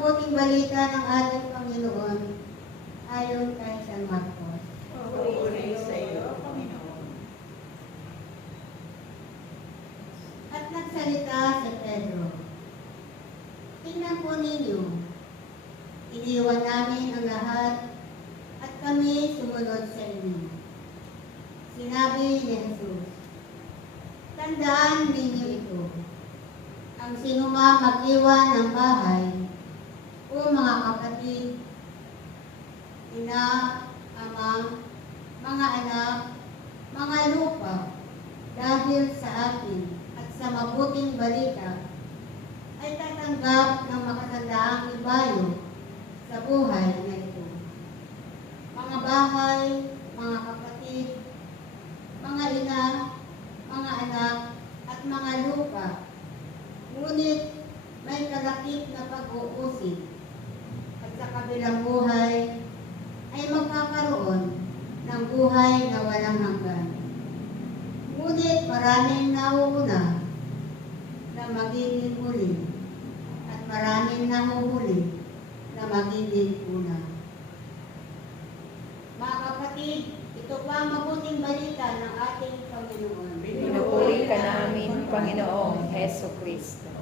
mabuting balita ng ating Panginoon ayon kay San Marcos. Puri sa iyo, Panginoon. At nagsalita si Pedro, tingnan po ninyo, iniwan namin ang lahat at kami sumunod sa inyo. Sinabi ni Jesus, tandaan ninyo ito, ang sinumang mag-iwan ng bahay o mga kapatid, ina, ama, mga anak, mga lupa, dahil sa akin at sa mabuting balita, ay tatanggap ng makasandaang ibayo sa buhay na ito. Mga bahay, mga kapatid, mga ina, mga anak, at mga lupa, ngunit may kalakip na pag-uusig, at sa kabilang buhay ay magkakaroon ng buhay na walang hanggan. Ngunit maraming nauuna na magiging huli, at maraming nahuhuli na magiging una. Mga kapatid, ito pa ang mabuting balita ng ating Panginoon. Pinupuri ka namin, Panginoong Heso Kristo.